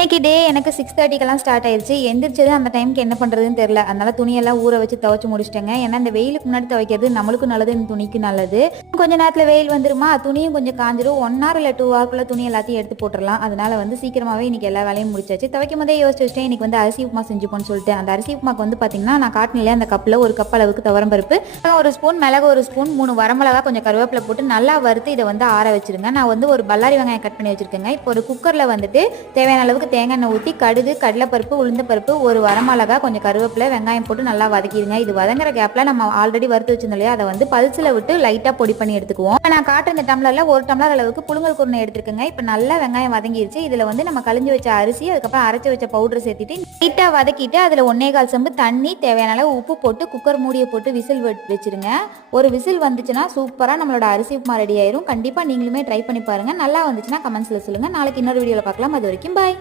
இன்னைக்கு டே எனக்கு 6:30க்கெல்லாம் ஸ்டார்ட் ஆயிடுச்சு. எந்திரிச்சது அந்த டைமுக்கு என்ன பண்ணுறதுன்னு தெரில. அதனால துணியெல்லாம் ஊற வச்சு துவைச்சு முடிச்சிட்டேங்க. ஏன்னா இந்த வெயிலுக்கு முன்னாடி துவைக்கிறது நம்மளுக்கும் நல்லது, இந்த துணிக்கு நல்லது. கொஞ்ச நேரத்தில் வெயில் வந்துருமா, துணியும் கொஞ்சம் காஞ்சிரும். 1 hour இல்லை 2 hourக்குள்ள துணி எல்லாத்தையும் எடுத்து போட்டுடலாம். அதனால சீக்கிரமாகவே இன்னைக்கு எல்லா வேலையும் முடிச்சாச்சு. துவைக்கும் போதே யோசிச்சு வச்சிட்டேன் இன்னைக்கு அரிசி உப்புமா செஞ்சுப்போன்னு சொல்லிட்டு. அந்த அரிசி உப்புமாக்கு பார்த்தீங்கன்னா நான் காட்டினிலே அந்த கப்பில் 1 கப் அளவுக்கு துவரம் பருப்பு, 1 ஸ்பூன் மிளகு, 1 ஸ்பூன், 3 வரமிளகா, கொஞ்சம் கருவேப்பிலை போட்டு நல்லா வறுத்து இதை ஆற வச்சிருங்க. நான் ஒரு பல்லாரி வெங்காயம் கட் பண்ணி வச்சிருக்கேங்க. இப்போ ஒரு குக்கரில் தேவையான அளவுக்கு தேங்காய் எண்ணெய் ஊற்றி கடுகு, கடலைப்பருப்பு, உளுந்தப்பருப்பு, 1 வரமிளகா, கொஞ்சம் கருவேப்பிலை, வெங்காயம் போட்டு நல்லா வதக்கிடுங்க. இது வதங்குற கேப்பில் நம்ம ஆல்ரெடி வறுத்து வச்சிருந்தோம் இல்லையா, அதை பல்சில் விட்டு லைட்டாக பொடி பண்ணி எடுத்துக்குவோம். நான் காட்டுற இந்த டம்ளரில் 1 டம்ளர் அளவுக்கு புழுங்கல் குருணை எடுத்துருக்கேங்க. இப்போ நல்லா வெங்காயம் வதங்கிடுச்சு. இதில் நம்ம கழிஞ்சு வச்ச அரிசி, அதுக்கப்புறம் அரைச்சி வச்ச பவுடர் சேர்த்துட்டு லைட்டாக வதக்கிட்டு அதில் 1/4 செம்பு தண்ணி, தேவையான அளவு உப்பு போட்டு குக்கர் மூடியை போட்டு விசில் வச்சிருங்க. ஒரு விசில் வந்துச்சுன்னா சூப்பராக நம்மளோட அரிசி உப்புமா ரெடி ஆயிரும். கண்டிப்பாக நீங்களுமே ட்ரை பண்ணி பாருங்கள். நல்லா வந்துச்சுன்னா கமெண்ட்ஸில் சொல்லுங்கள். நாளைக்கு இன்னொரு வீடியோவில் பார்க்கலாம். அது வரைக்கும் பாய்.